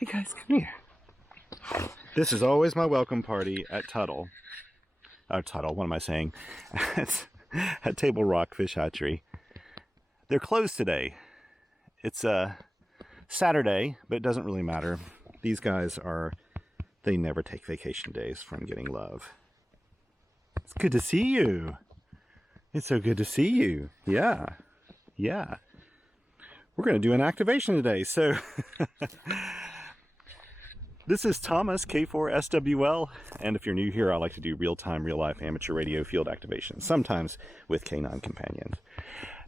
Hey guys, come here. This is always my welcome party at Tuttle. Tuttle, what am I saying? At Table Rock Fish Hatchery. They're closed today. It's a Saturday, but it doesn't really matter. These guys they never take vacation days from getting love. It's good to see you. It's so good to see you. Yeah. We're going to do an activation today. So this is Thomas, K4SWL, and if you're new here, I like to do real-time, real-life amateur radio field activations, sometimes with canine companions.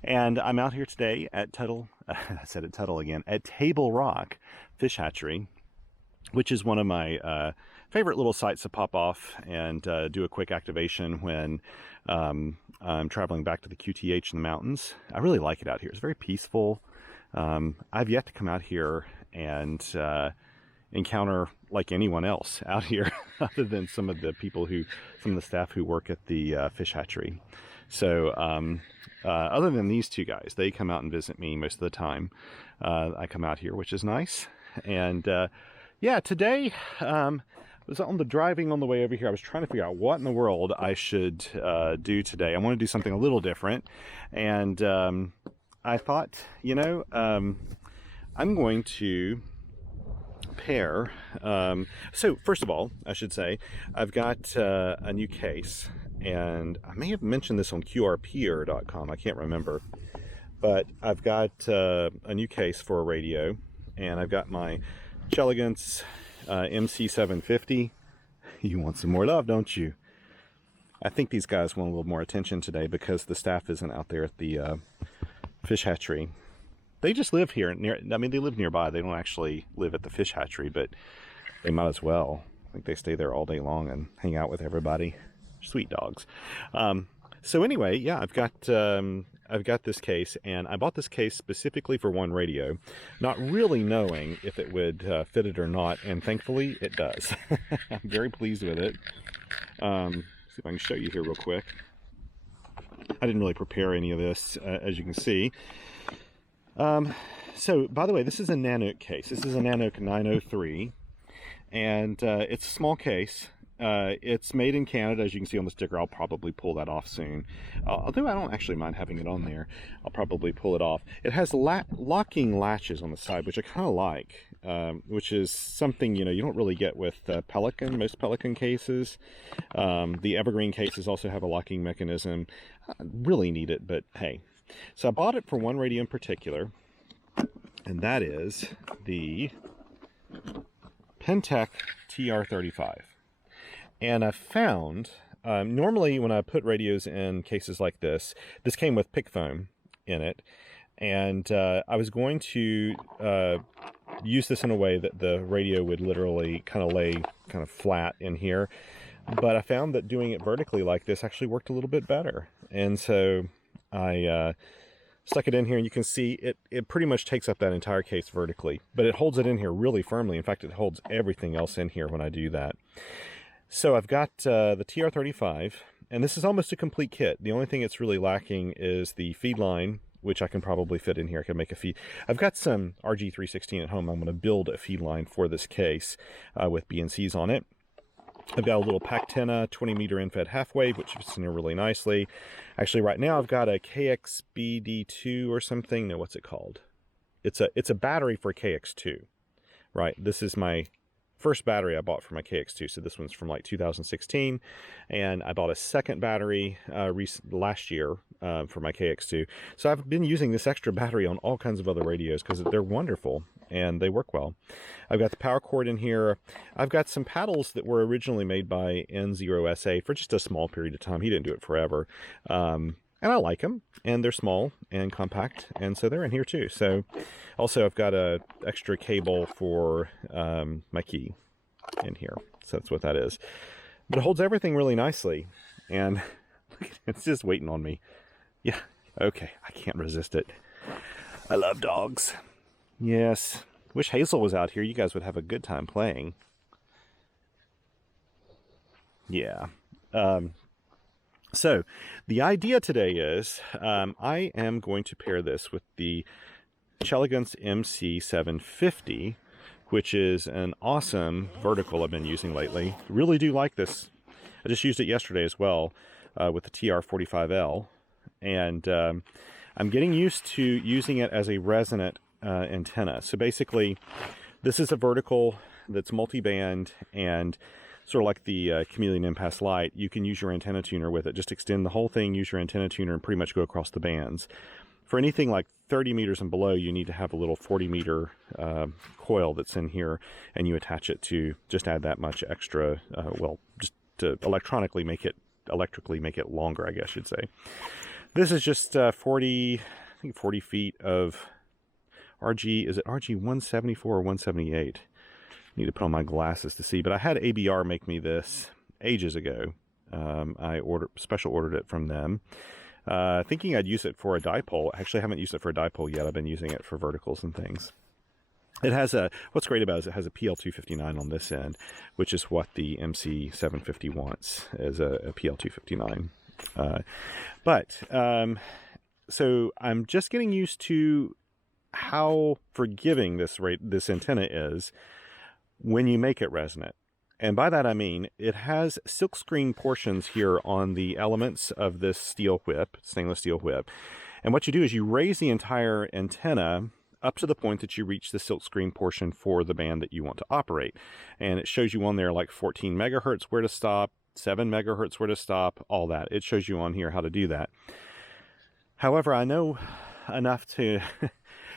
And I'm out here today at Tuttle, I said at Tuttle again, at Table Rock Fish Hatchery, which is one of my favorite little sites to pop off and do a quick activation when I'm traveling back to the QTH in the mountains. I really like it out here. It's very peaceful. I've yet to come out here and encounter like anyone else out here other than some of the staff who work at the fish hatchery. So other than these two guys, they come out and visit me most of the time. I come out here, which is nice. And yeah, today was on the driving on the way over here. I was trying to figure out what in the world I should do today. I want to do something a little different. And I thought, I'm going to pair. So first of all, I should say, I've got a new case, and I may have mentioned this on QRT.com. I can't remember, but I've got a new case for a radio, and I've got my Chelegance MC-750. You want some more love, don't you? I think these guys want a little more attention today because the staff isn't out there at the fish hatchery. They just live here they live nearby. They don't actually live at the fish hatchery, but they might as well. I think they stay there all day long and hang out with everybody. Sweet dogs. So anyway, yeah, I've got this case, and I bought this case specifically for one radio, not really knowing if it would fit it or not, and thankfully it does. I'm very pleased with it. See if I can show you here real quick. I didn't really prepare any of this, as you can see. So, by the way, this is a Nanook case. This is a Nanook 903, and it's a small case. It's made in Canada, as you can see on the sticker. I'll probably pull that off soon. Although I don't actually mind having it on there. I'll probably pull it off. It has locking latches on the side, which I kind of like, which is something, you don't really get with most Pelican cases. The Evergreen cases also have a locking mechanism. I really need it, but hey. So I bought it for one radio in particular, and that is the Penntek TR-35. And I found, normally when I put radios in cases like this came with pick foam in it, and I was going to use this in a way that the radio would literally kind of lay kind of flat in here, but I found that doing it vertically like this actually worked a little bit better, and so I stuck it in here, and you can see it pretty much takes up that entire case vertically, but it holds it in here really firmly. In fact, it holds everything else in here when I do that. So I've got the TR-35, and this is almost a complete kit. The only thing it's really lacking is the feed line, which I can probably fit in here. I can make a feed. I've got some RG316 at home. I'm going to build a feed line for this case with BNCs on it. I've got a little Pactena 20-meter infed half-wave, which fits in here really nicely. Actually, right now I've got a KXBD2 or something. No, what's it called? It's a battery for KX2, right? This is my first battery I bought for my KX2, so this one's from like 2016, and I bought a second battery last year for my KX2. So I've been using this extra battery on all kinds of other radios because they're wonderful and they work well. I've got the power cord in here. I've got some paddles that were originally made by N0SA for just a small period of time. He didn't do it forever. And I like them, and they're small and compact, and so they're in here too. So also I've got a extra cable for my key in here, so that's what that is. But it holds everything really nicely, and it's just waiting on me. Yeah, okay, I can't resist it. I love dogs. Yes, wish Hazel was out here. You guys would have a good time playing. Yeah. So the idea today is I am going to pair this with the Chelegance MC-750, which is an awesome vertical I've been using lately. Really do like this. I just used it yesterday as well with the TR-35L, and I'm getting used to using it as a resonant antenna. So basically, this is a vertical that's multi-band, and sort of like the Chameleon Impasse Lite, you can use your antenna tuner with it. Just extend the whole thing, use your antenna tuner, and pretty much go across the bands. For anything like 30 meters and below, you need to have a little 40-meter coil that's in here, and you attach it to just add that much extra, well, just to electrically make it longer, I guess you'd say. This is just 40 feet of RG. Is it RG 174 or 178? Need to put on my glasses to see, but I had ABR make me this ages ago. I special ordered it from them. Thinking I'd use it for a dipole. Actually, I haven't used it for a dipole yet. I've been using it for verticals and things. It has what's great about it is it has a PL259 on this end, which is what the MC-750 wants, as a PL259. So I'm just getting used to how forgiving this antenna is when you make it resonant. And by that I mean, it has silkscreen portions here on the elements of this stainless steel whip. And what you do is you raise the entire antenna up to the point that you reach the silkscreen portion for the band that you want to operate. And it shows you on there like 14 megahertz where to stop, 7 megahertz where to stop, all that. It shows you on here how to do that. However, I know enough to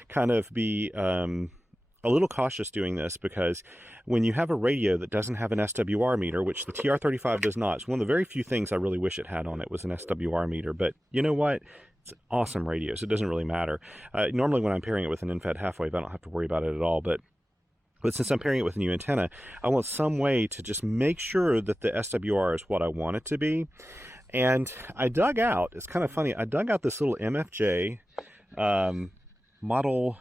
kind of be a little cautious doing this, because when you have a radio that doesn't have an SWR meter, which the TR-35 does not, it's one of the very few things I really wish it had on it was an SWR meter. But you know what? It's an awesome radio, so it doesn't really matter. Normally when I'm pairing it with an in-fed half wave, I don't have to worry about it at all. But since I'm pairing it with a new antenna, I want some way to just make sure that the SWR is what I want it to be. And I dug out, it's kind of funny, I dug out this little MFJ model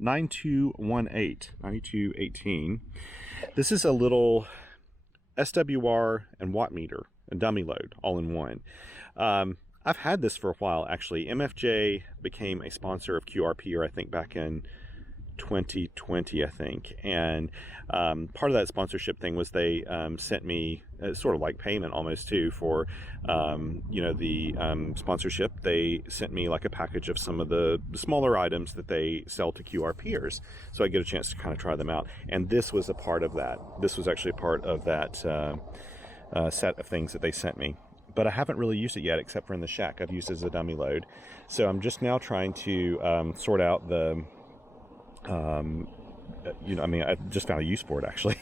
9218. This is a little SWR and watt meter, a dummy load, all in one. I've had this for a while, actually. MFJ became a sponsor of QRP, I think back in 2020, I think. And part of that sponsorship thing was they sent me sort of like payment almost too for the sponsorship. They sent me like a package of some of the smaller items that they sell to QRPers, so I get a chance to kind of try them out. And this was a part of that. This was actually a part of that set of things that they sent me. But I haven't really used it yet, except for in the shack. I've used it as a dummy load. So I'm just now trying to sort out the I just found a use for it, actually.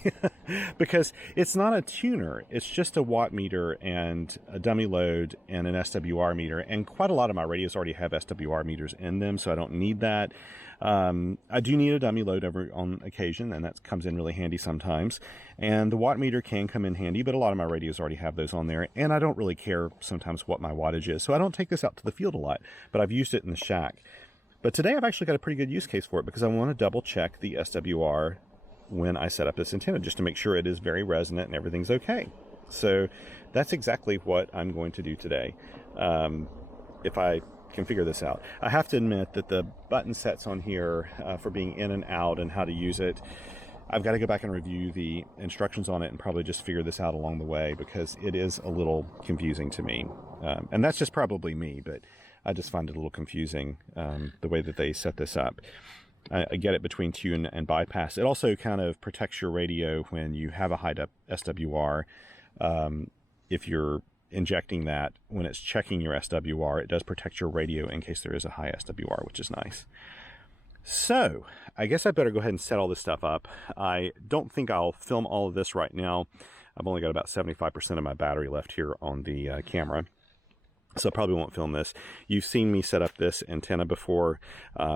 Because it's not a tuner, it's just a watt meter and a dummy load and an SWR meter, and quite a lot of my radios already have SWR meters in them, so I don't need that. I do need a dummy load on occasion, and that comes in really handy sometimes, and the watt meter can come in handy, but a lot of my radios already have those on there, and I don't really care sometimes what my wattage is, so I don't take this out to the field a lot, but I've used it in the shack. But today I've actually got a pretty good use case for it, because I want to double check the SWR when I set up this antenna, just to make sure it is very resonant and everything's okay. So that's exactly what I'm going to do today, if I can figure this out. I have to admit that the button sets on here for being in and out and how to use it, I've got to go back and review the instructions on it and probably just figure this out along the way, because it is a little confusing to me. And that's just probably me, but I just find it a little confusing, the way that they set this up. I get it between tune and bypass. It also kind of protects your radio when you have a high SWR. If you're injecting that, when it's checking your SWR, it does protect your radio in case there is a high SWR, which is nice. So I guess I better go ahead and set all this stuff up. I don't think I'll film all of this right now. I've only got about 75% of my battery left here on the camera, so I probably won't film this. You've seen me set up this antenna before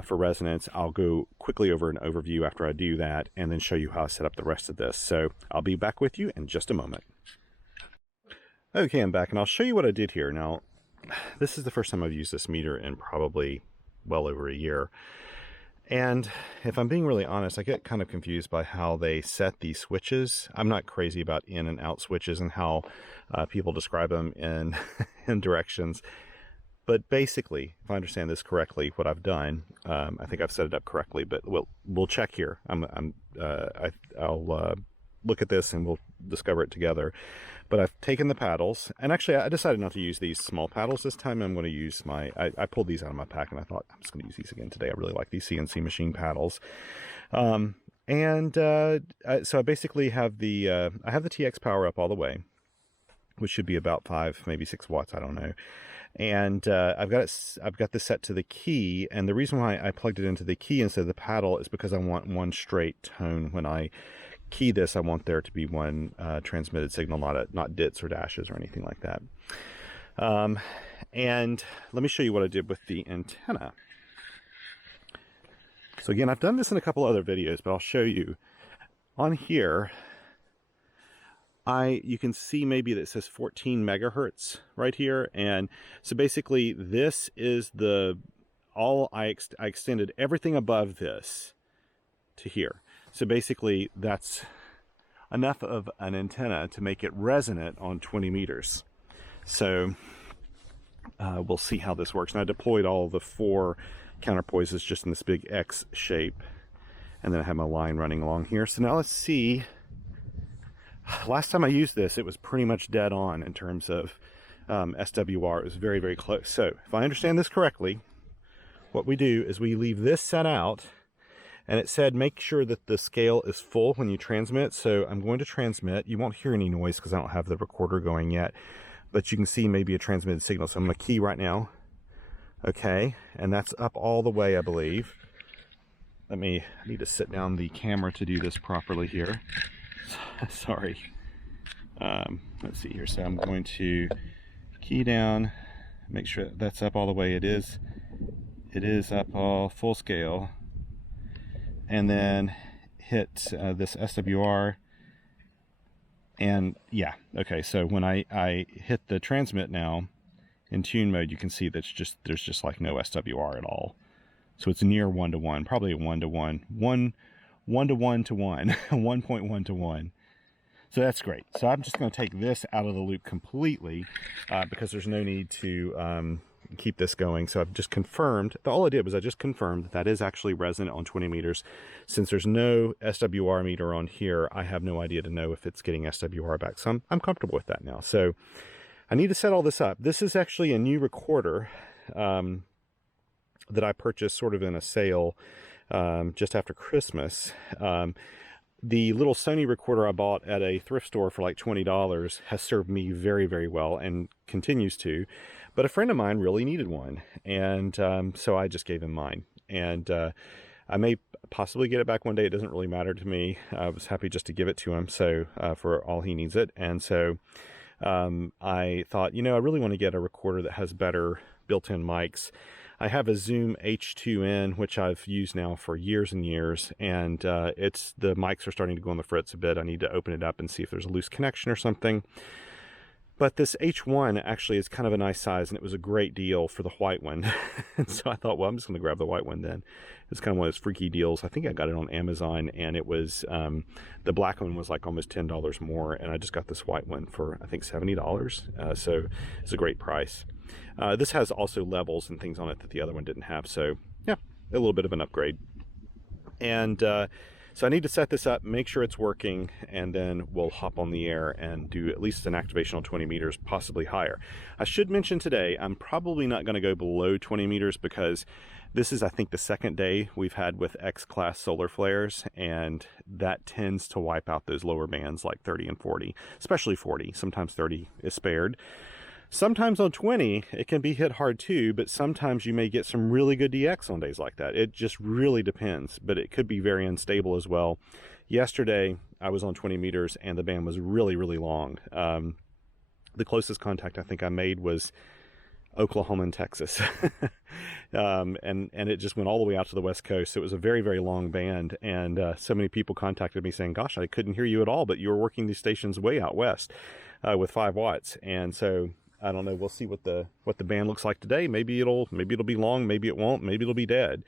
for resonance. I'll go quickly over an overview after I do that, and then show you how I set up the rest of this. So I'll be back with you in just a moment. Okay, I'm back, and I'll show you what I did here. Now, this is the first time I've used this meter in probably well over a year. And if I'm being really honest, I get kind of confused by how they set these switches. I'm not crazy about in and out switches and how people describe them in, in directions. But basically, if I understand this correctly, what I've done, I think I've set it up correctly, but we'll check here. I'll look at this and we'll discover it together. But I've taken the paddles, and actually I decided not to use these small paddles this time. I'm going to use I pulled these out of my pack, and I thought I'm just going to use these again today. I really like these CNC machine paddles. So I basically have I have the TX power up all the way, which should be about 5, maybe 6 watts, I don't know. And I've got this set to the key, and the reason why I plugged it into the key instead of the paddle is because I want one straight tone. When I key this, I want there to be one transmitted signal, not dits or dashes or anything like that. And let me show you what I did with the antenna. So again, I've done this in a couple other videos, but I'll show you. On here, you can see maybe that it says 14 megahertz right here. And so basically this is I extended everything above this to here. So basically that's enough of an antenna to make it resonant on 20 meters. So we'll see how this works. And I deployed all the 4 counterpoises just in this big X shape. And then I have my line running along here. So now let's see. Last time I used this, it was pretty much dead on in terms of SWR. It was very, very close. So if I understand this correctly, what we do is we leave this set out, and it said make sure that the scale is full when you transmit. So I'm going to transmit. You won't hear any noise because I don't have the recorder going yet, but you can see maybe a transmitted signal. So I'm going to key right now. Okay, and that's up all the way, I believe. I need to sit down the camera to do this properly here. Sorry. Let's see here. So I'm going to key down, make sure that's up all the way. It is up all full scale. And then hit this SWR. And yeah, okay. So when I hit the transmit now in tune mode, you can see that there's just like no SWR at all. So it's near 1-to-1, probably a 1-to-1, 1-to-1 to 1, 1.1 to 1. So that's great. So I'm just going to take this out of the loop completely because there's no need to keep this going. So I've just confirmed, all I did was I just confirmed that is actually resonant on 20 meters. Since there's no SWR meter on here, I have no idea to know if it's getting SWR back. So I'm comfortable with that now. So I need to set all this up. This is actually a new recorder that I purchased sort of in a sale just after Christmas. The little Sony recorder I bought at a thrift store for like $20 has served me very, very well and continues to. But a friend of mine really needed one, and so I just gave him mine. And I may possibly get it back one day. It doesn't really matter to me. I was happy just to give it to him, so for all he needs it. And so I thought, I really want to get a recorder that has better built-in mics. I have a Zoom H1N, which I've used now for years and years, and the mics are starting to go on the fritz a bit. I need to open it up and see if there's a loose connection or something. But this H1 actually is kind of a nice size, and it was a great deal for the white one. And so I thought, well, I'm just going to grab the white one then. It's kind of one of those freaky deals. I think I got it on Amazon, and it was, the black one was like almost $10 more, and I just got this white one for, I think, $70. So it's a great price. This has also levels and things on it that the other one didn't have. So yeah, a little bit of an upgrade. And so I need to set this up, make sure it's working, and then we'll hop on the air and do at least an activation on 20 meters, possibly higher. I should mention today, I'm probably not going to go below 20 meters because this is, I think, the second day we've had with X-class solar flares, and that tends to wipe out those lower bands like 30 and 40, especially 40. Sometimes 30 is spared. Sometimes on 20, it can be hit hard too, but sometimes you may get some really good DX on days like that. It just really depends, but it could be very unstable as well. Yesterday, I was on 20 meters and the band was really, really long. The closest contact I think I made was Oklahoma and Texas. And it just went all the way out to the West Coast. So it was a very, very long band. And so many people contacted me saying, gosh, I couldn't hear you at all, but you were working these stations way out west with 5 watts. And so I don't know. We'll see what the band looks like today. Maybe it'll be long. Maybe it won't. Maybe it'll be dead.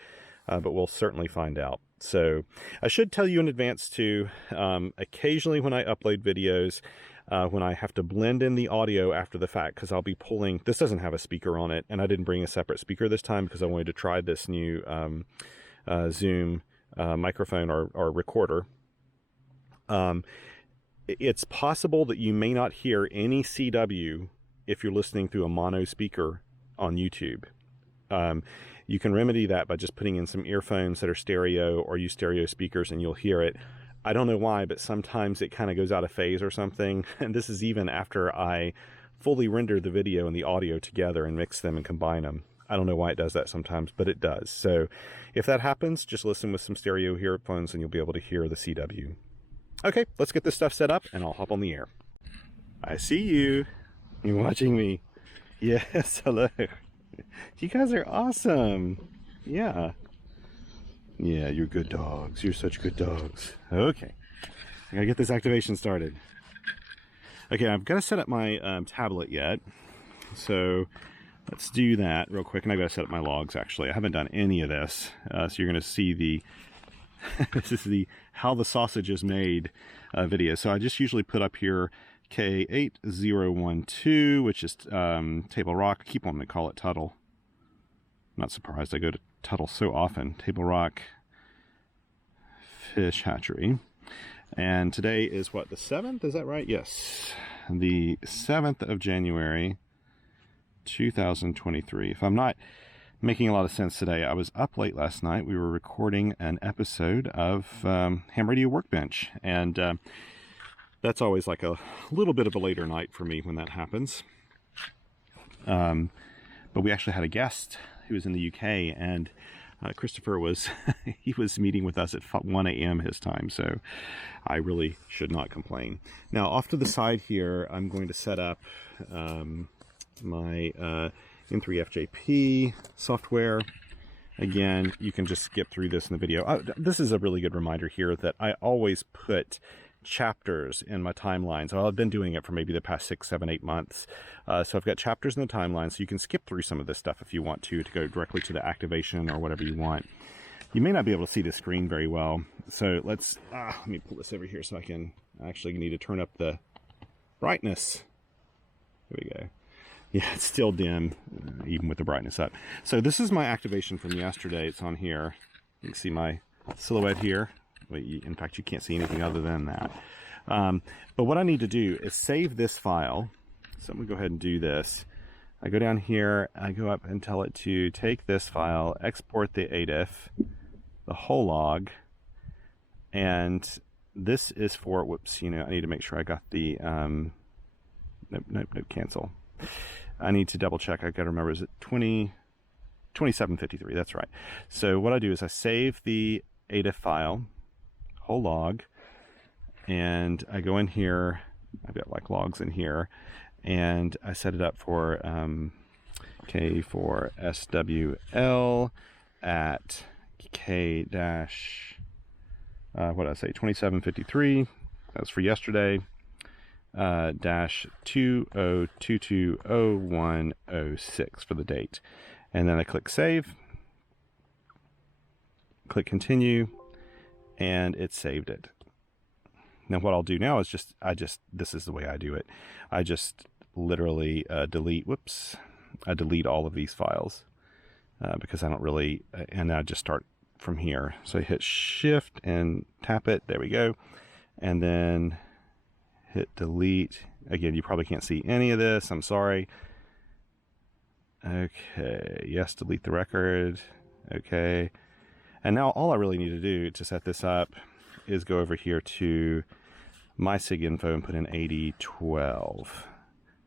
But we'll certainly find out. So I should tell you in advance too, occasionally when I upload videos, when I have to blend in the audio after the fact, because I'll be pulling, this doesn't have a speaker on it, and I didn't bring a separate speaker this time because I wanted to try this new Zoom microphone or recorder. It's possible that you may not hear any CW if you're listening through a mono speaker on YouTube. You can remedy that by just putting in some earphones that are stereo, or use stereo speakers, and you'll hear it. I don't know why, but sometimes it kind of goes out of phase or something. And this is even after I fully render the video and the audio together and mix them and combine them. I don't know why it does that sometimes, but it does. So if that happens, just listen with some stereo earphones and you'll be able to hear the CW. Okay, let's get this stuff set up and I'll hop on the air. I see you. You're watching me. Yes, hello. You guys are awesome. Yeah. Yeah, you're good dogs. You're such good dogs. Okay. I gotta get this activation started. Okay, I've got to set up my tablet yet. So let's do that real quick. And I've got to set up my logs, actually. I haven't done any of this. So you're going to see the... this is the how the sausage is made video. So I just usually put up here K8012, which is Table Rock. I keep wanting to call it Tuttle. I'm not surprised. I go to Tuttle so often. Table Rock Fish Hatchery. And today is what, the 7th? Is that right? Yes. The 7th of January, 2023. If I'm not making a lot of sense today, I was up late last night. We were recording an episode of Ham Radio Workbench. And that's always like a little bit of a later night for me when that happens. But we actually had a guest who was in the UK, and Christopher was he was meeting with us at 1 a.m. his time, so I really should not complain. Now, off to the side here, I'm going to set up my M3FJP software. Again, you can just skip through this in the video. This is a really good reminder here that I always put chapters in my timeline. So I've been doing it for maybe the past 6, 7, 8 months. So I've got chapters in the timeline, so you can skip through some of this stuff if you want to go directly to the activation or whatever you want. You may not be able to see the screen very well. So let me pull this over here so I can actually need to turn up the brightness. There we go. Yeah, it's still dim, even with the brightness up. So this is my activation from yesterday. It's on here. You can see my silhouette here. In fact, you can't see anything other than that. But what I need to do is save this file. So I'm going to go ahead and do this. I go down here, I go up and tell it to take this file, export the ADIF, the whole log, and this is for, whoops, I need to make sure I got the, nope, cancel. I need to double check. I've got to remember, is it 2753? That's right. So what I do is I save the ADIF file, whole log, and I go in here. I've got like logs in here, and I set it up for K4SWL at K dash what did I say, 2753. That was for yesterday. Dash 20220106 for the date, and then I click save, click continue, and it saved it. Now what I'll do now is this is the way I do it. I just literally delete all of these files because I don't really, and I just start from here. So I hit shift and tap it, there we go, and then hit delete. Again, you probably can't see any of this, I'm sorry. Okay, yes, delete the record. Okay, and now all I really need to do to set this up is go over here to my SIG info and put in 8012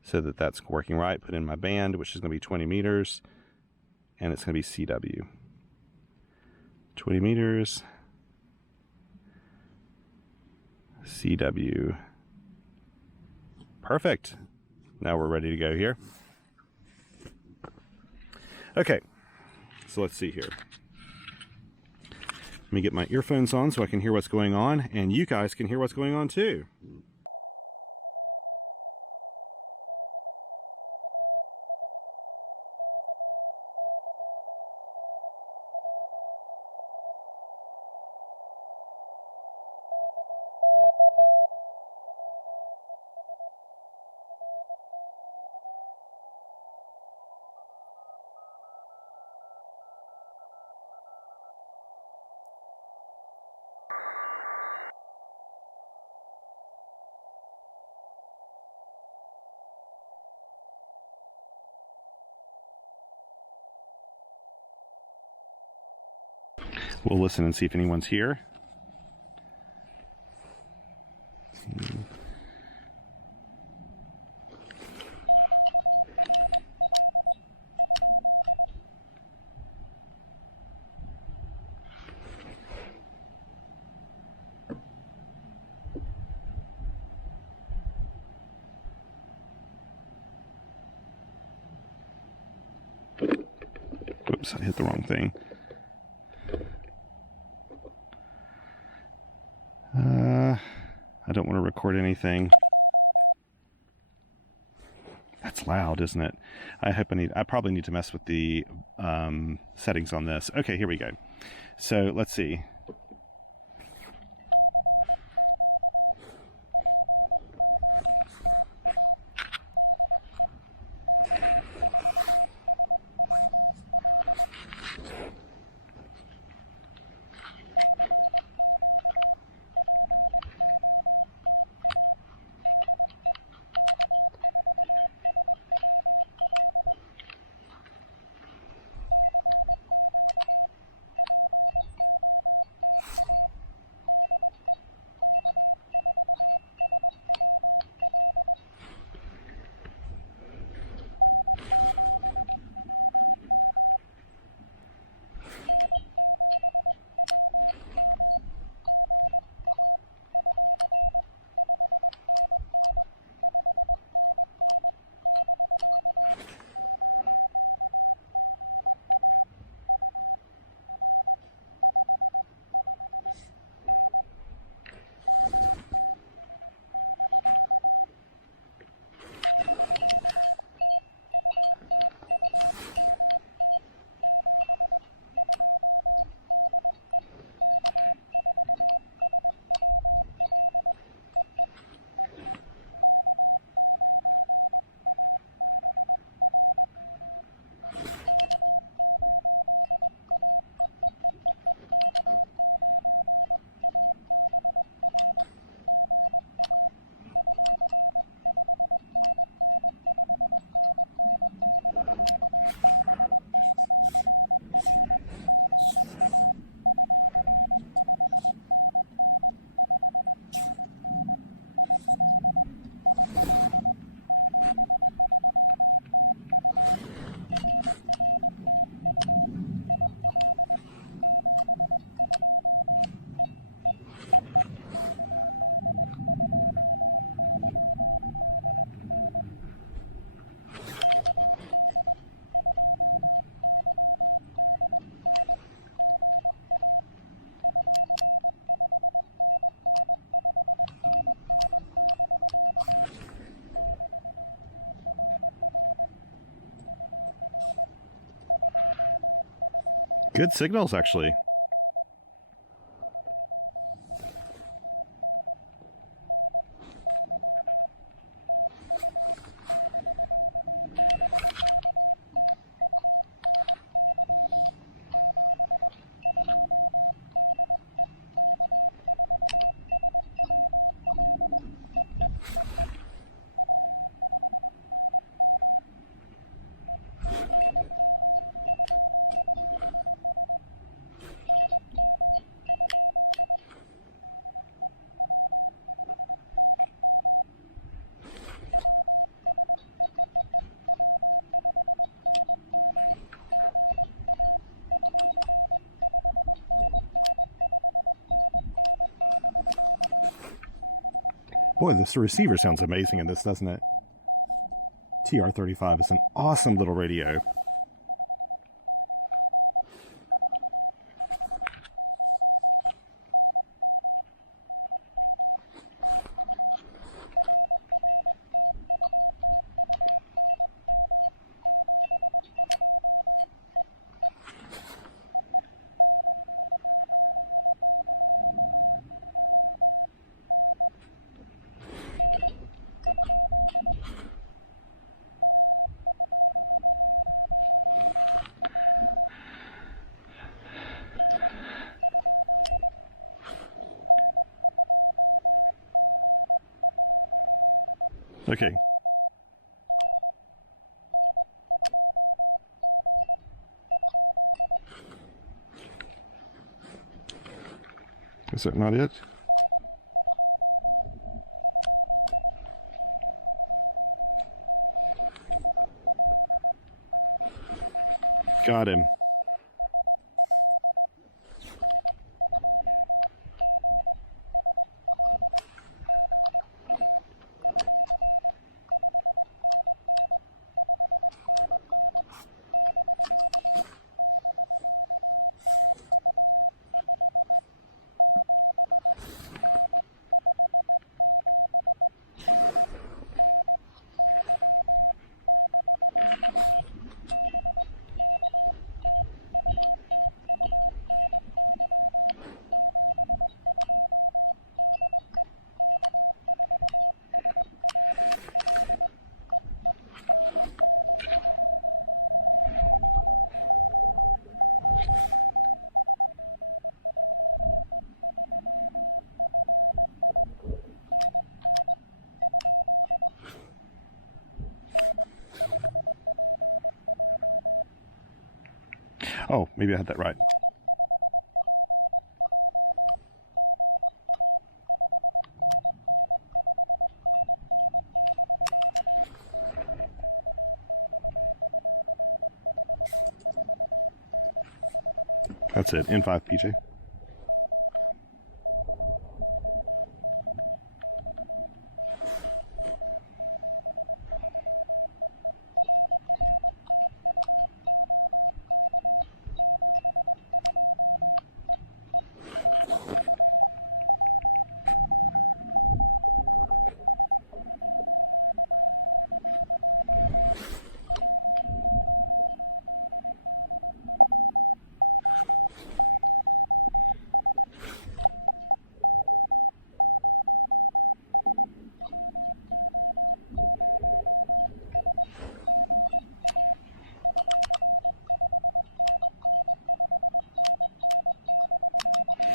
so that that's working right. Put in my band, which is going to be 20 meters, and it's going to be CW. 20 meters, CW. Perfect. Now we're ready to go here. Okay, so let's see here. Let me get my earphones on so I can hear what's going on, and you guys can hear what's going on too. We'll listen and see if anyone's here. Oops, I hit the wrong thing. I don't want to record anything. That's loud, isn't it? I probably need to mess with the settings on this. Okay, here we go. So let's see. Good signals, actually. Boy, this receiver sounds amazing in this, doesn't it? TR-35 is an awesome little radio. Okay. that not it? Got him. Oh, maybe I had that right. That's it, N5 PJ.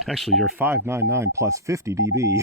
Actually, you're 599 plus 50 dB.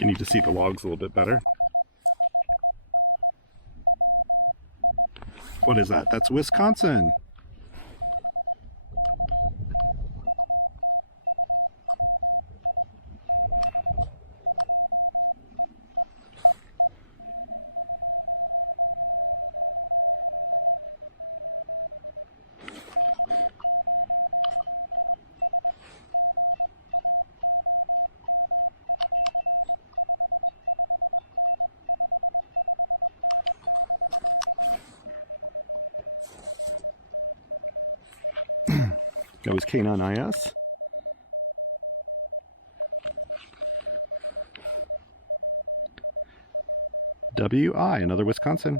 You need to see the logs a little bit better. What is that? That's Wisconsin. That was K9IS. WI, another Wisconsin.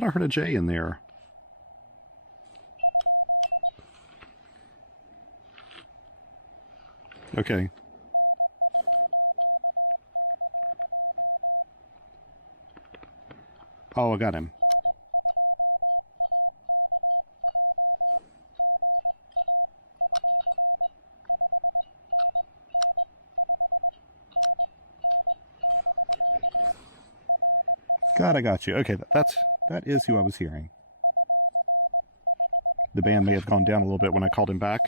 thought I heard a J in there. Okay. Oh, I got him. God, I got you. Okay, that is who I was hearing. The band may have gone down a little bit when I called him back.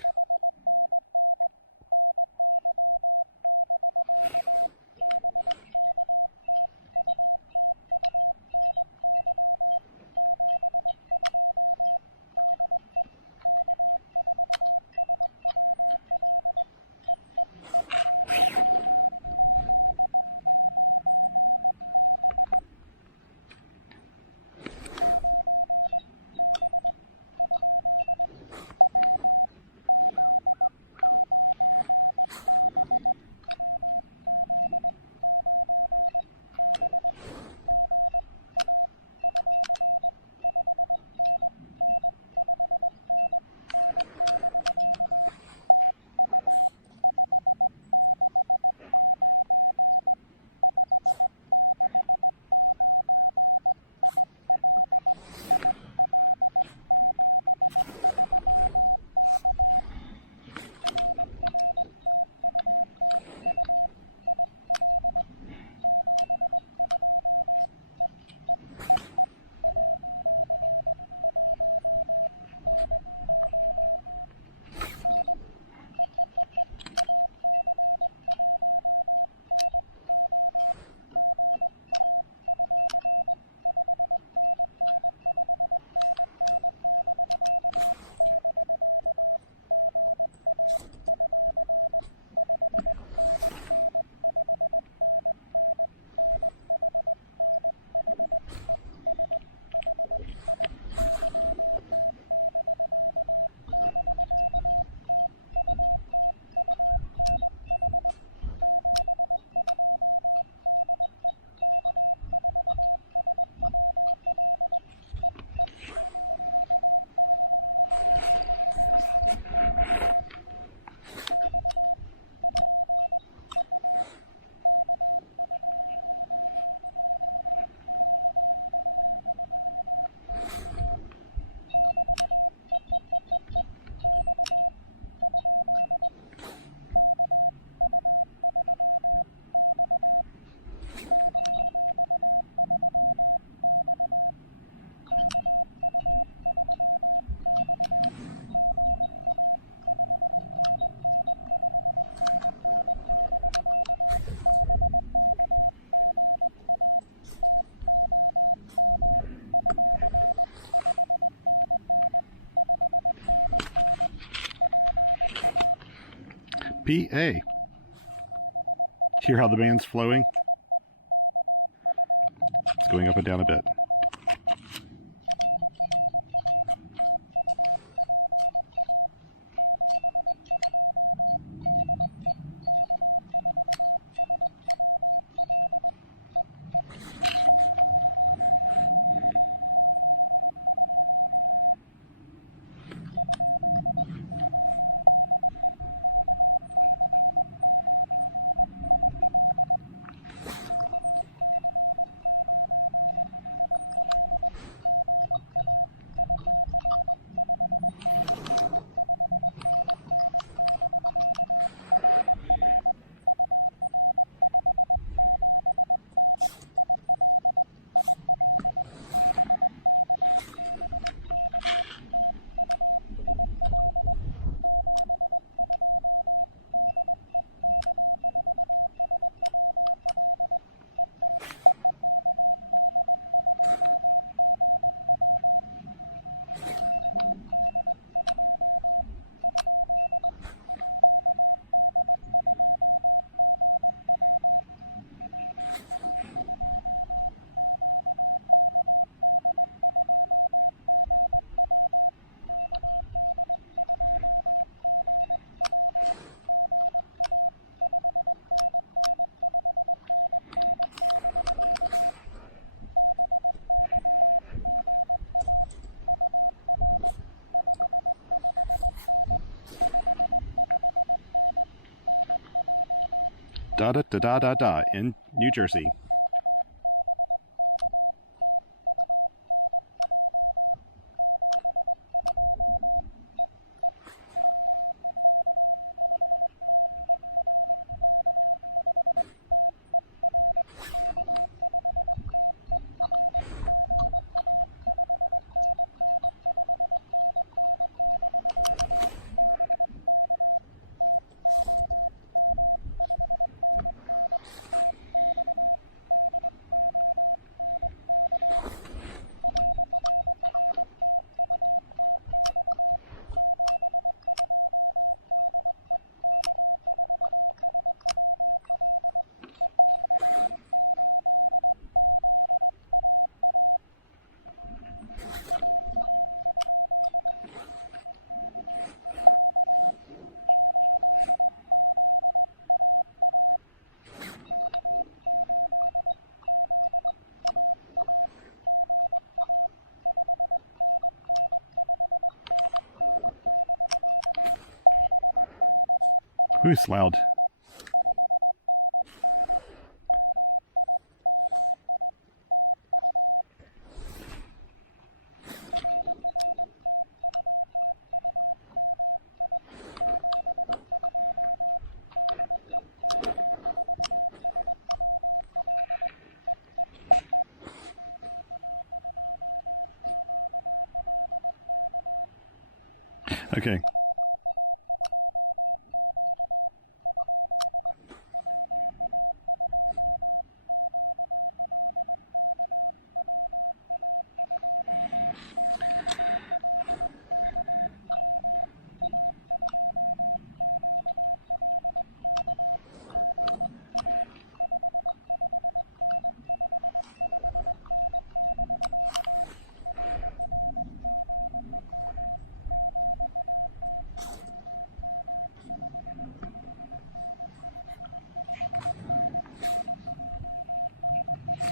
PA. Hear how the band's flowing? It's going up and down a bit. da da da da da da in New Jersey. Who's loud? Okay.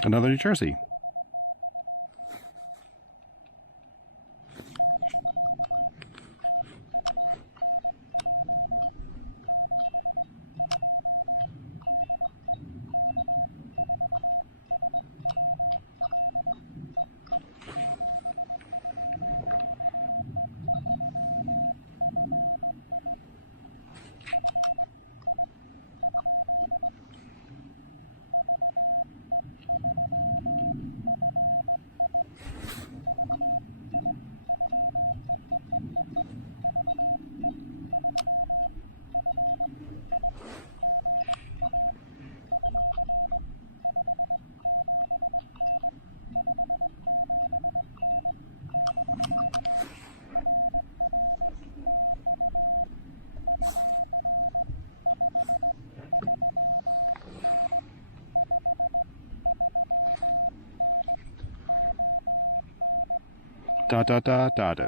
Another New Jersey. Da da da da da.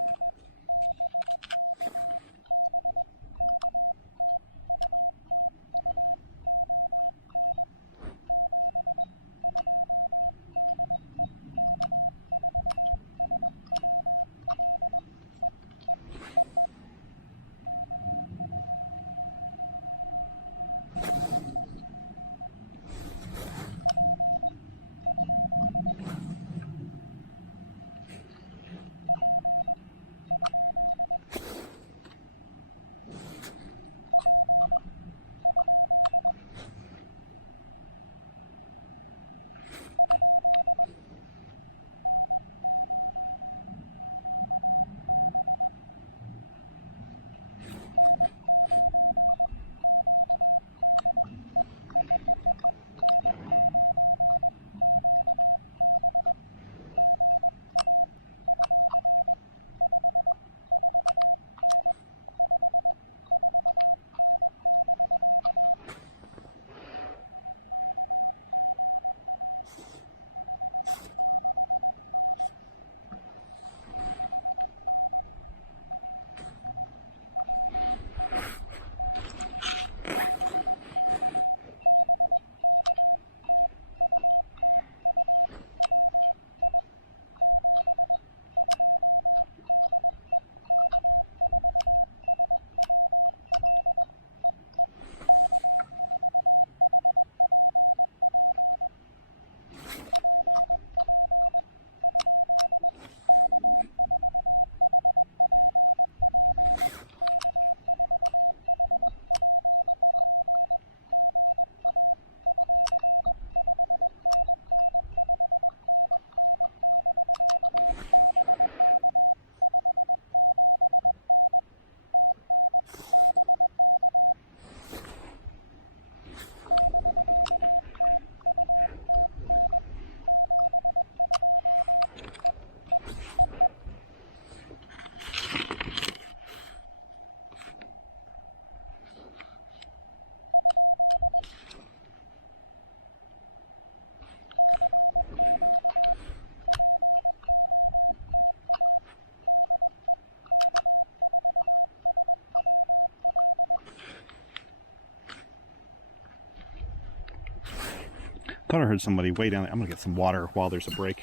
Thought I heard somebody way down there. I'm gonna get some water while there's a break.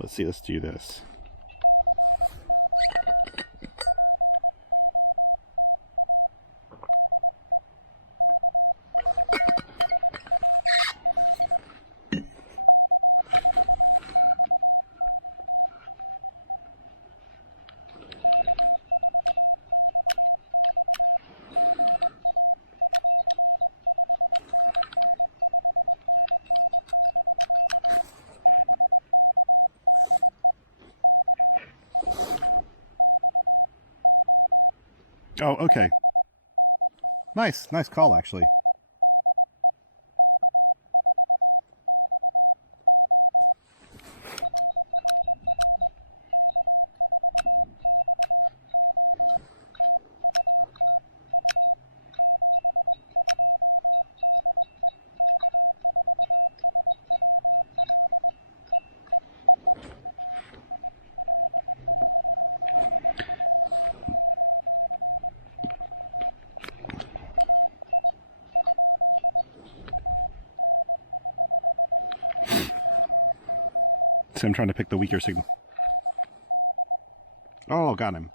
Let's see, let's do this. Oh, okay. Nice call, actually. So I'm trying to pick the weaker signal. Oh, got him.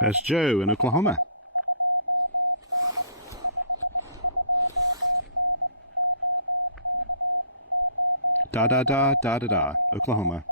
That's Joe in Oklahoma. Da da da da da da, Oklahoma.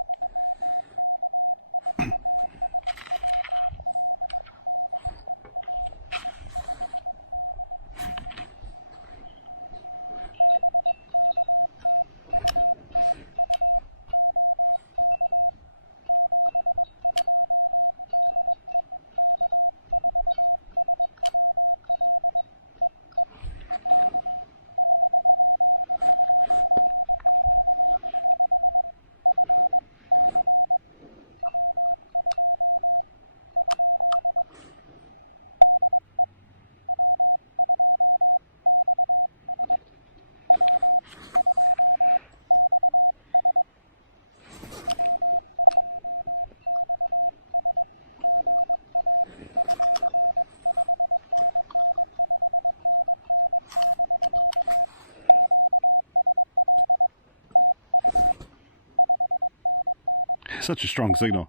Such a strong signal.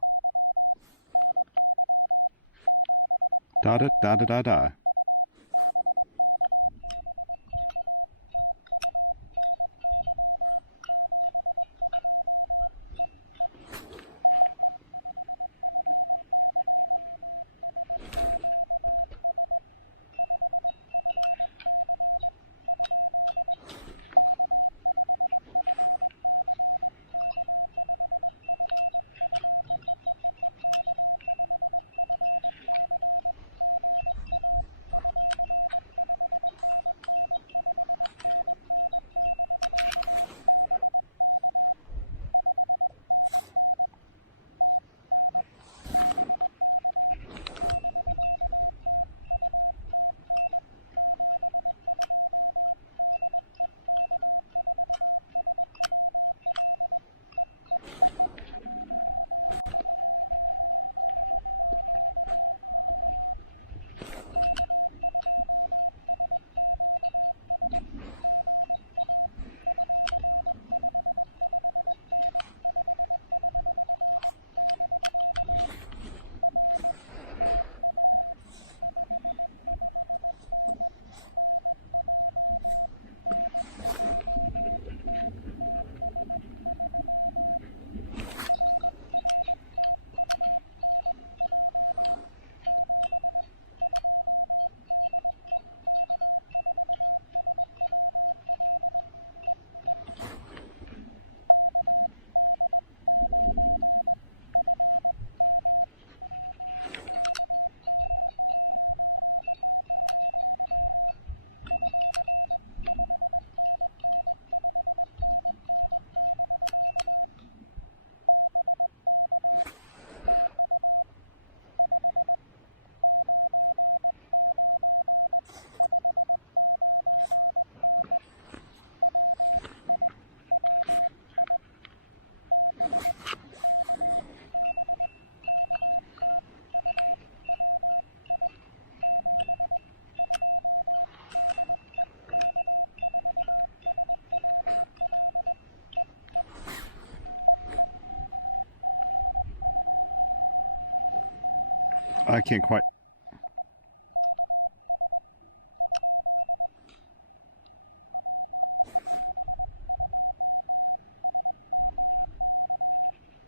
Da da da da da da. I can't quite.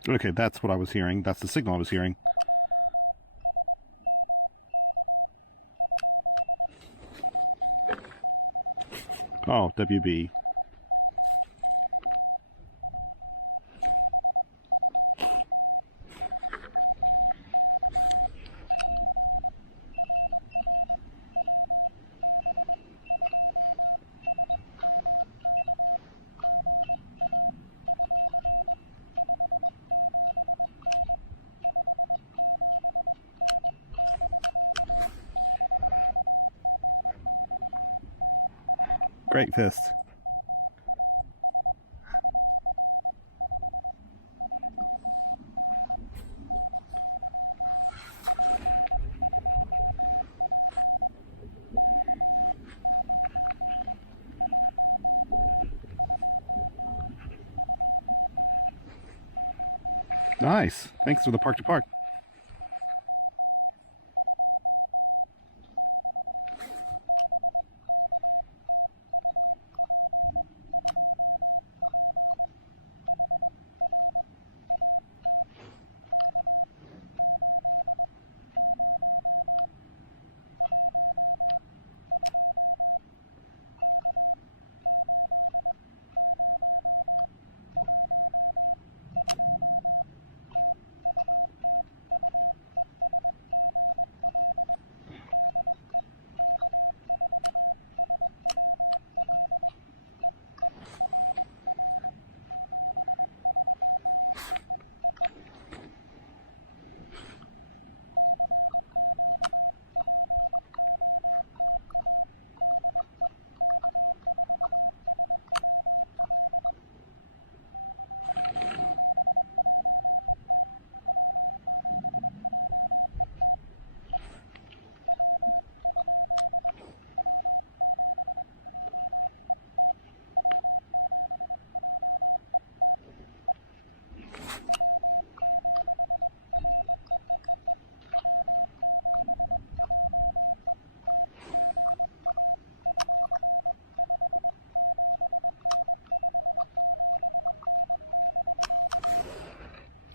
Okay, that's what I was hearing. That's the signal I was hearing. Oh, WB. Great fist. Nice. Thanks for the park to park.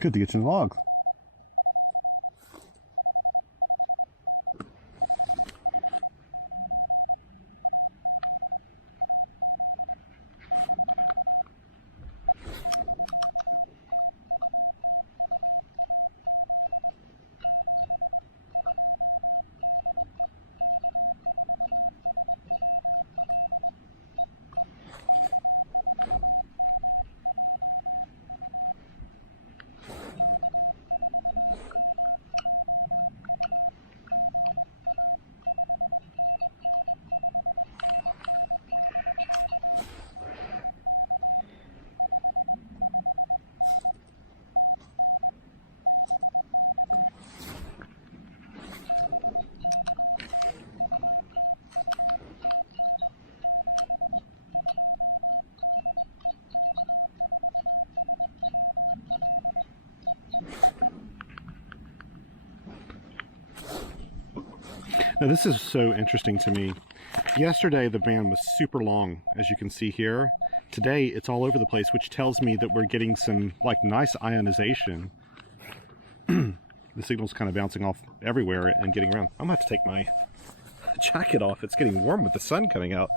Good to get you the log. Now this is so interesting to me. Yesterday the band was super long, as you can see here. Today it's all over the place, which tells me that we're getting some like nice ionization. The signal's kind of bouncing off everywhere and getting around. I'm gonna have to take my jacket off. It's getting warm with the sun coming out.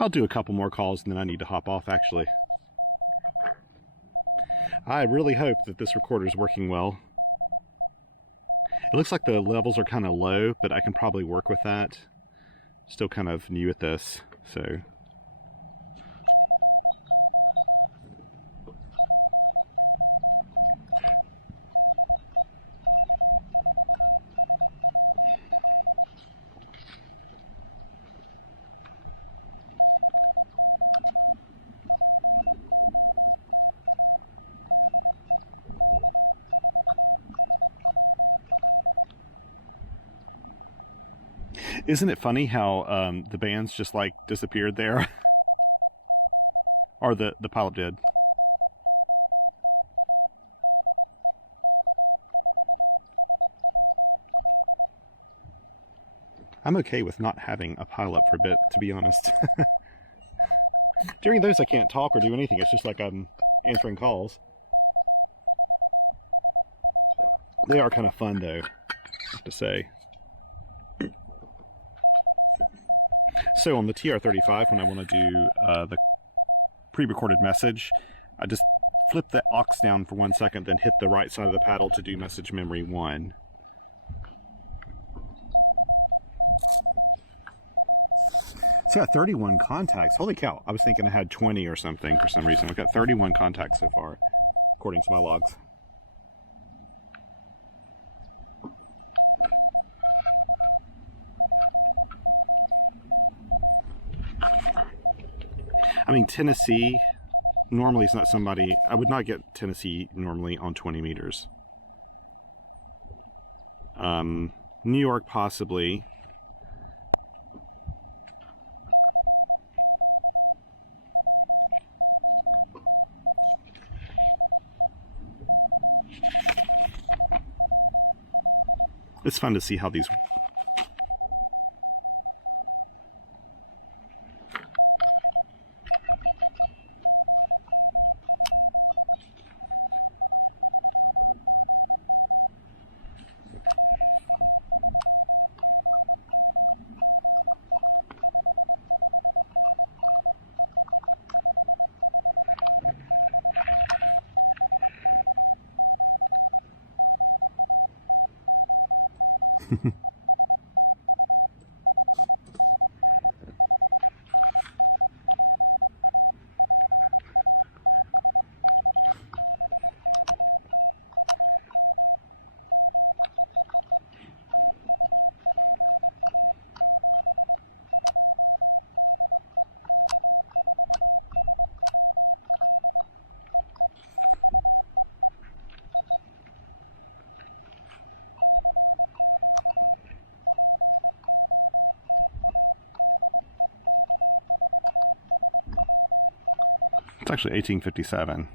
I'll do a couple more calls and then I need to hop off actually. I really hope that this recorder is working well. It looks like the levels are kind of low, but I can probably work with that. Still kind of new at this, so. Isn't it funny how the bands just like disappeared there? Or the Pileup did. I'm okay with not having a Pileup for a bit, to be honest. During those I can't talk or do anything, it's just like I'm answering calls. They are kind of fun though, I have to say. So on the TR-35, when I want to do the pre-recorded message, I just flip that aux down for 1 second, then hit the right side of the paddle to do message memory 1. It's got 31 contacts. Holy cow. I was thinking I had 20 or something for some reason. We've got 31 contacts so far, according to my logs. I mean, Tennessee normally is not somebody... I would not get Tennessee normally on 20 meters. New York, possibly. It's fun to see how these... It's actually 1857.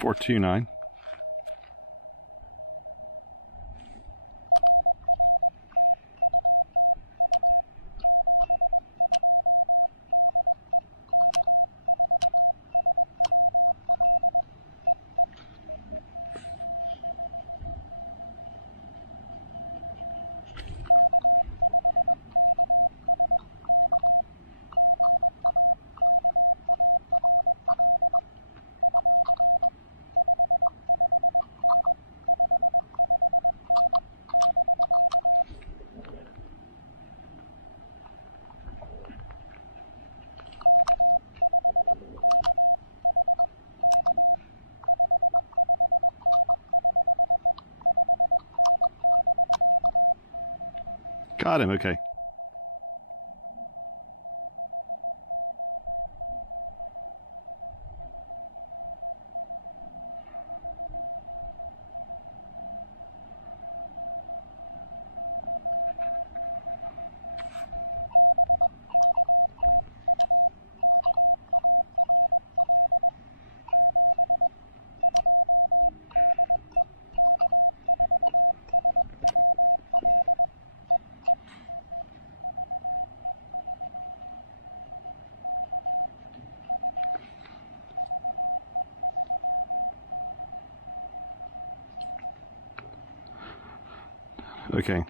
.429. Got him, okay. Okay.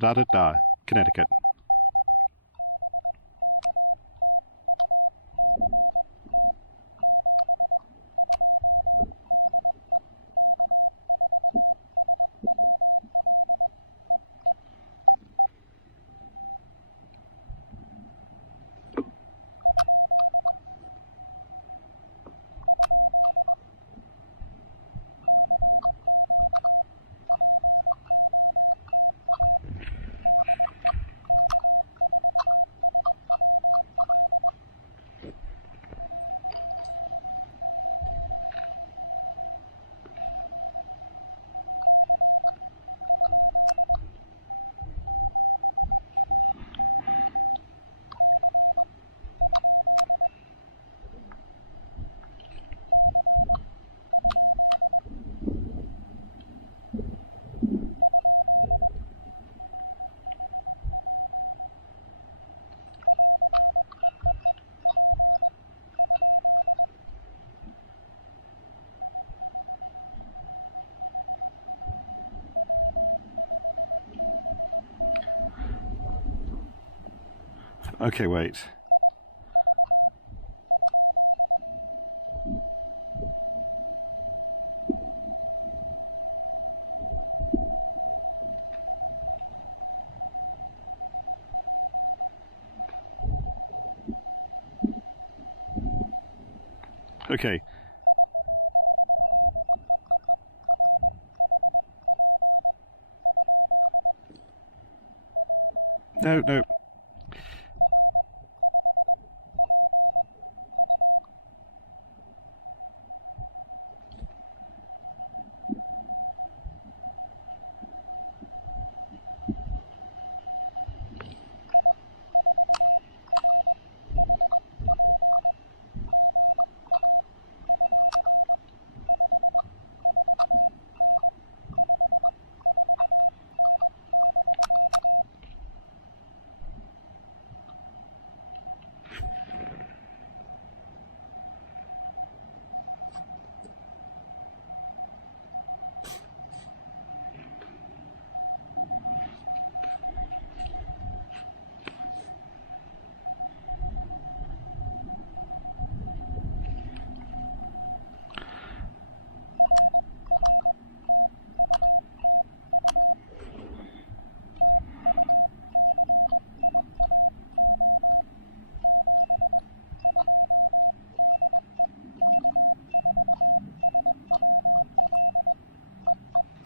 da-da-da-da-da-da, Connecticut. Okay, wait. Okay. No, no.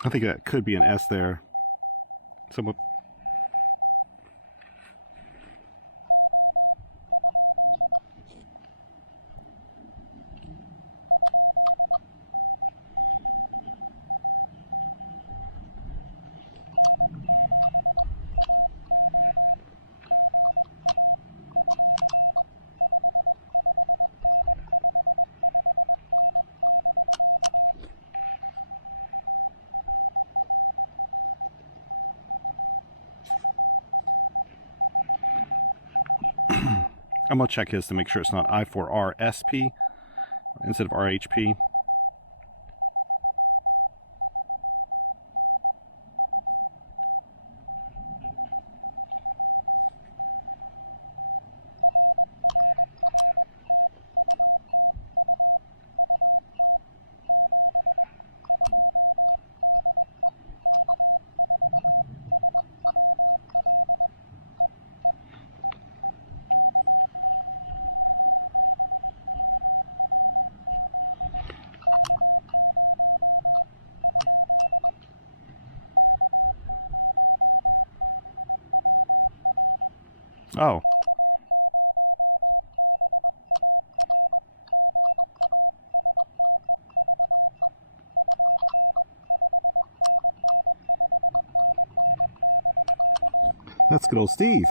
I think that could be an S there. Someone. I'm going to check his to make sure it's not I4RSP instead of RHP. Oh. That's good old Steve.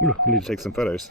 Ooh, I need to take some photos.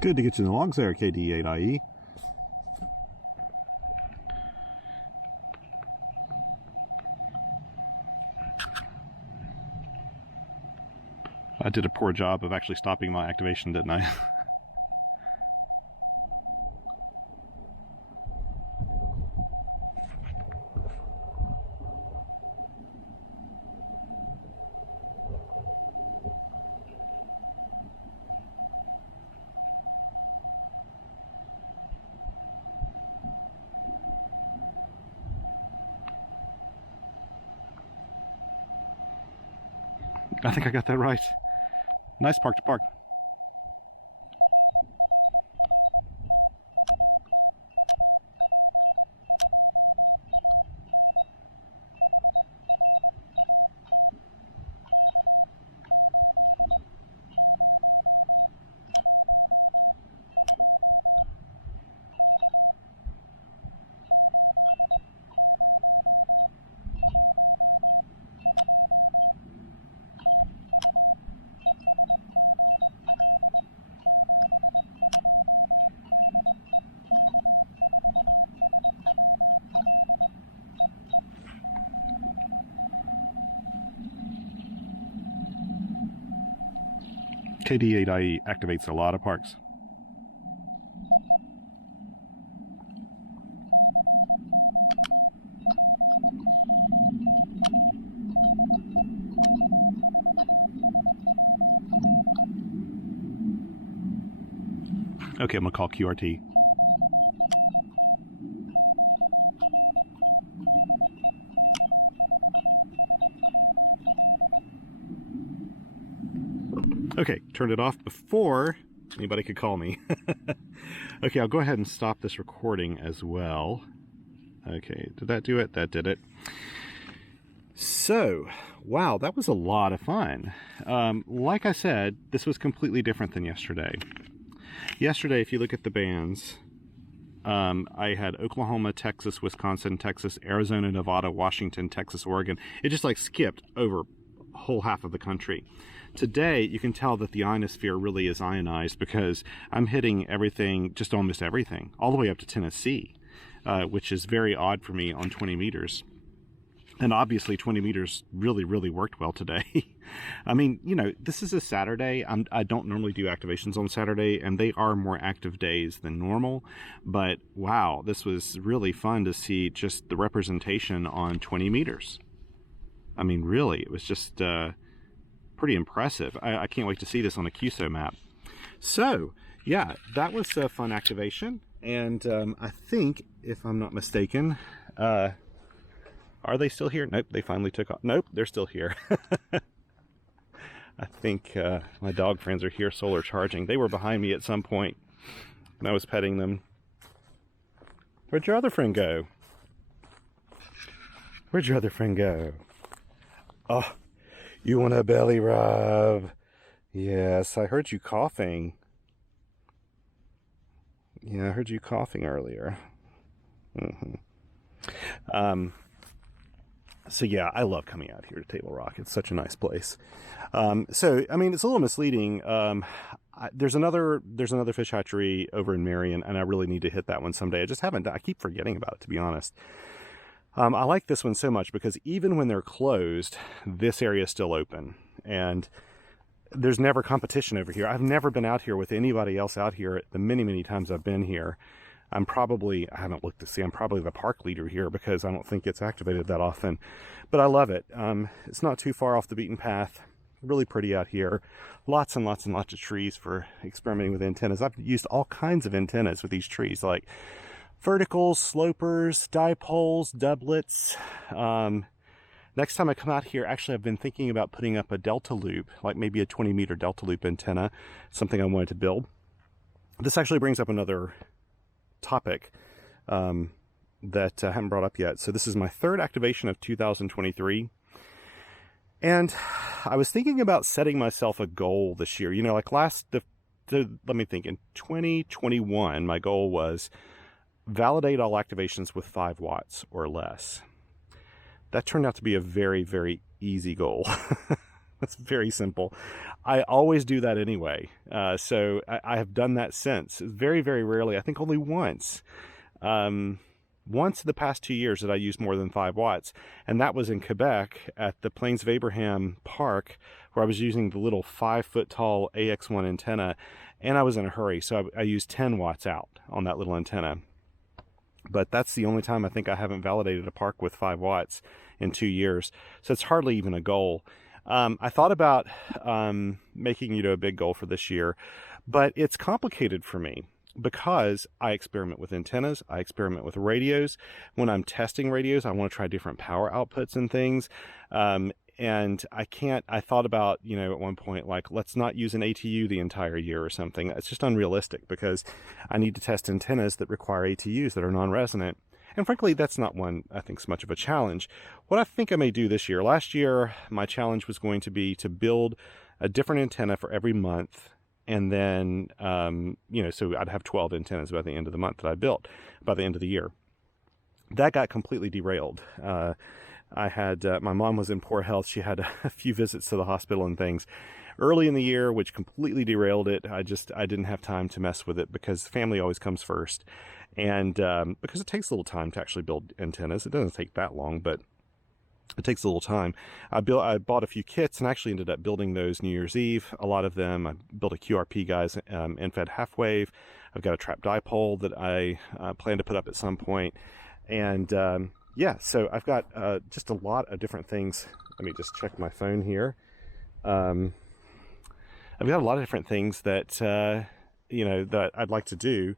Good to get you in the logs there, KD8IE. I did a poor job of actually stopping my activation, didn't I? I think I got that right. Nice park to park. KD8IE activates a lot of parks. Okay, I'm gonna call QRT. Okay, turned it off before anybody could call me. Okay, I'll go ahead and stop this recording as well. Okay, did that do it? That did it. So, wow, that was a lot of fun. Like I said, this was completely different than yesterday. Yesterday, if you look at the bands, I had Oklahoma, Texas, Wisconsin, Texas, Arizona, Nevada, Washington, Texas, Oregon. It just like skipped over a whole half of the country. Today, you can tell that the ionosphere really is ionized because I'm hitting everything, just almost everything, all the way up to Tennessee, which is very odd for me on 20 meters. And obviously 20 meters really, really worked well today. I mean, you know, this is a Saturday. I don't normally do activations on Saturday, and they are more active days than normal. But wow, this was really fun to see just the representation on 20 meters. I mean, really, it was just pretty impressive. I can't wait to see this on a QSO map. So, yeah, that was a fun activation. And I think, if I'm not mistaken, are they still here? Nope, they finally took off. Nope, they're still here. I think my dog friends are here solar charging. They were behind me at some point when I was petting them. Where'd your other friend go? Where'd your other friend go? Oh, you want a belly rub? Yes, I heard you coughing. Yeah, I heard you coughing earlier. So yeah, I love coming out here to Table Rock. It's such a nice place. So I mean, it's a little misleading. There's another fish hatchery over in Marion, and I really need to hit that one someday. I just haven't. I keep forgetting about it, to be honest. I like this one so much because even when they're closed, this area is still open, and there's never competition over here. I've never been out here with anybody else out here the many times I've been here. I haven't looked to see, I'm probably the park leader here because I don't think it's activated that often, but I love it. It's not too far off the beaten path. Really pretty out here. Lots and lots and lots of trees for experimenting with antennas. I've used all kinds of antennas with these trees, like verticals, slopers, dipoles, doublets. Next time I come out here, actually, I've been thinking about putting up a delta loop, like maybe a 20-meter delta loop antenna, something I wanted to build. This actually brings up another topic that I haven't brought up yet. So this is my third activation of 2023. And I was thinking about setting myself a goal this year. You know, like let me think, in 2021, my goal was validate all activations with 5 watts or less. That turned out to be a very, very easy goal. That's very simple. I always do that anyway. So I have done that since. Very, very rarely. I think only once. Once in the past 2 years that I used more than 5 watts. And that was in Quebec at the Plains of Abraham Park, where I was using the little 5-foot tall AX1 antenna. And I was in a hurry. So I used 10 watts out on that little antenna. But that's the only time I think I haven't validated a park with 5 watts in 2 years. So it's hardly even a goal. I thought about making it a big goal for this year, but it's complicated for me because I experiment with antennas, I experiment with radios. When I'm testing radios, I want to try different power outputs and things. And I thought about, at one point, like, let's not use an ATU the entire year or something. It's just unrealistic because I need to test antennas that require ATUs that are non-resonant. And frankly, that's not one I think is much of a challenge. What I think I may do this year, last year, my challenge was going to be to build a different antenna for every month. And then, so I'd have 12 antennas by the end of the month that I built by the end of the year. That got completely derailed. I had, my mom was in poor health. She had a few visits to the hospital and things early in the year, which completely derailed it. I didn't have time to mess with it because family always comes first. And because it takes a little time to actually build antennas. It doesn't take that long, but it takes a little time. I bought a few kits and actually ended up building those New Year's Eve. A lot of them. I built a QRP guys end-fed half wave. I've got a trap dipole that I plan to put up at some point. And so I've got just a lot of different things. Let me just check my phone here. I've got a lot of different things that that I'd like to do.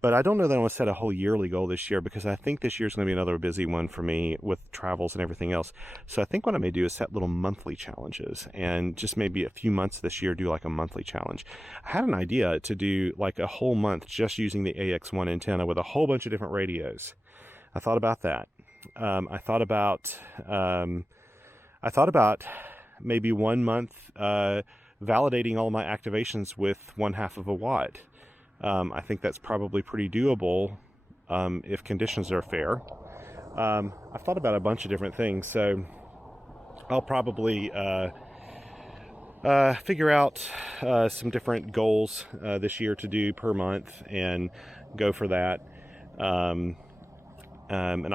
But I don't know that I want to set a whole yearly goal this year because I think this year's going to be another busy one for me with travels and everything else. So I think what I may do is set little monthly challenges and just maybe a few months this year do like a monthly challenge. I had an idea to do like a whole month just using the AX1 antenna with a whole bunch of different radios. I thought about that. I thought about maybe 1 month validating all my activations with 1/2 of a watt. I think that's probably pretty doable if conditions are fair. I've thought about a bunch of different things, so I'll probably figure out some different goals this year to do per month and go for that. And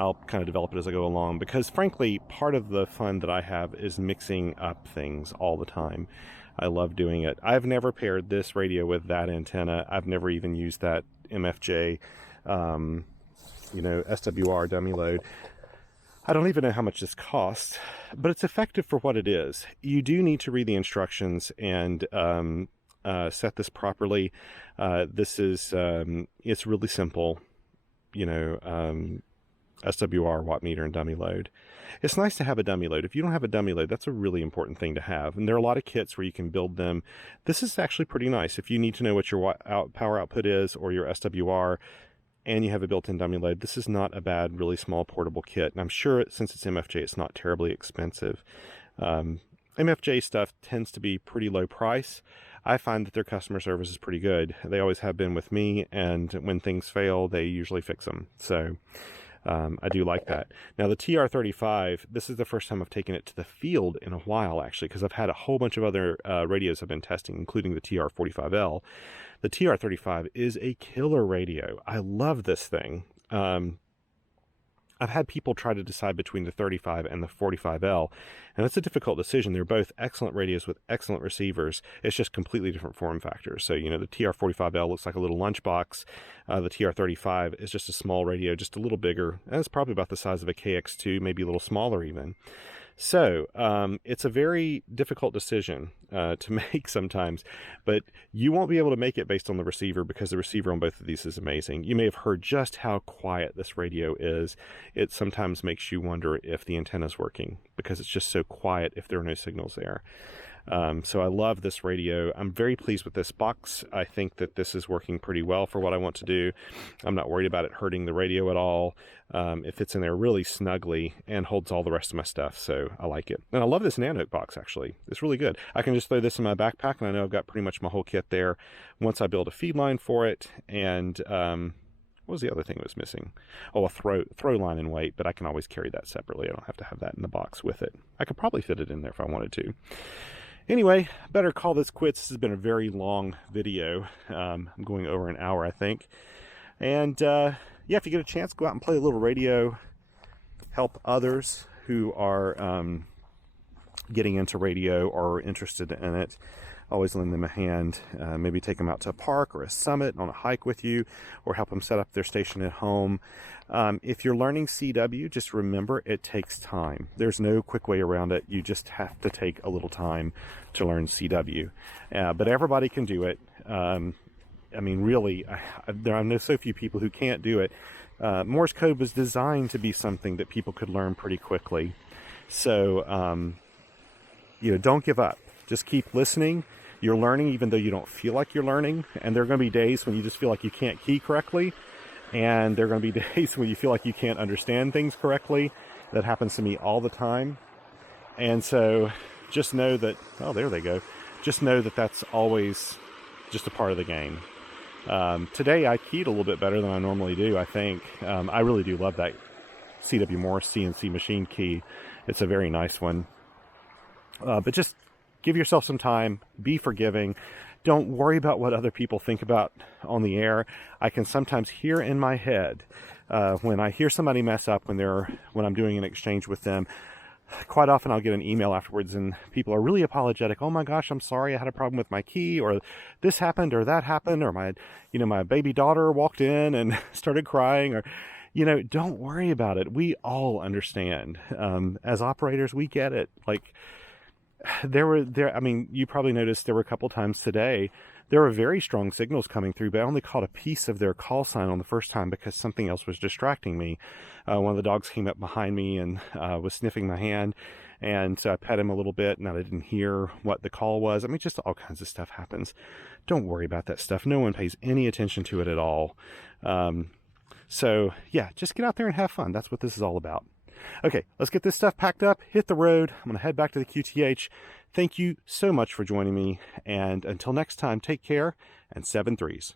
I'll kind of develop it as I go along because frankly, part of the fun that I have is mixing up things all the time. I love doing it. I've never paired this radio with that antenna. I've never even used that MFJ, SWR dummy load. I don't even know how much this costs, but it's effective for what it is. You do need to read the instructions and set this properly. This is, it's really simple, SWR, watt meter, and dummy load. It's nice to have a dummy load. If you don't have a dummy load, that's a really important thing to have. And there are a lot of kits where you can build them. This is actually pretty nice. If you need to know what your power output is or your SWR and you have a built-in dummy load, this is not a bad, really small portable kit. And I'm sure since it's MFJ, it's not terribly expensive. MFJ stuff tends to be pretty low price. I find that their customer service is pretty good. They always have been with me, and when things fail, they usually fix them. So I do like that. Now the TR-35, this is the first time I've taken it to the field in a while, actually, because I've had a whole bunch of other radios I've been testing, including the TR-45L. The TR-35 is a killer radio. I love this thing. I've had people try to decide between the 35 and the 45L, and it's a difficult decision. They're both excellent radios with excellent receivers. It's just completely different form factors. So, you know, the TR-45L looks like a little lunchbox. The TR-35 is just a small radio, just a little bigger. And it's probably about the size of a KX2, maybe a little smaller even. So it's a very difficult decision to make sometimes, but you won't be able to make it based on the receiver, because the receiver on both of these is amazing. You may have heard just how quiet this radio is. It sometimes makes you wonder if the antenna is working, because it's just so quiet if there are no signals there. So I love this radio. I'm very pleased with this box. I think that this is working pretty well for what I want to do. I'm not worried about it hurting the radio at all. It fits in there really snugly and holds all the rest of my stuff, so I like it. And I love this Nanook box, actually. It's really good. I can just throw this in my backpack, and I know I've got pretty much my whole kit there once I build a feed line for it. And what was the other thing that was missing? Oh, a throw line and weight, but I can always carry that separately. I don't have to have that in the box with it. I could probably fit it in there if I wanted to. Anyway, better call this quits. This has been a very long video. I'm going over an hour, I think. And yeah, if you get a chance, go out and play a little radio. Help others who are getting into radio or interested in it. Always lend them a hand. Maybe take them out to a park or a summit on a hike with you, or help them set up their station at home. If you're learning CW, just remember it takes time. There's no quick way around it. You just have to take a little time to learn CW. But everybody can do it. I mean, really, there are so few people who can't do it. Morse code was designed to be something that people could learn pretty quickly. So, you know, don't give up. Just keep listening. You're learning even though you don't feel like you're learning. And there are going to be days when you just feel like you can't key correctly. And there are going to be days when you feel like you can't understand things correctly. That happens to me all the time. And so just know that, oh, there they go. Just know that that's always just a part of the game. Today I keyed a little bit better than I normally do, I think. I really do love that CW Morse CNC machine key. It's a very nice one. But just give yourself some time, be forgiving. Don't worry about what other people think about on the air. I can sometimes hear in my head when I hear somebody mess up when I'm doing an exchange with them. Quite often I'll get an email afterwards and people are really apologetic. Oh my gosh, I'm sorry, I had a problem with my key, or this happened or that happened, or my baby daughter walked in and started crying, or don't worry about it. We all understand. As operators, we get it. Like, you probably noticed there were a couple times today, there were very strong signals coming through, but I only caught a piece of their call sign on the first time because something else was distracting me. One of the dogs came up behind me and was sniffing my hand, and I pet him a little bit, and I didn't hear what the call was. I mean, just all kinds of stuff happens. Don't worry about that stuff. No one pays any attention to it at all. So yeah, just get out there and have fun. That's what this is all about. Okay, let's get this stuff packed up, hit the road. I'm going to head back to the QTH. Thank you so much for joining me, and until next time, take care, and 7 3s.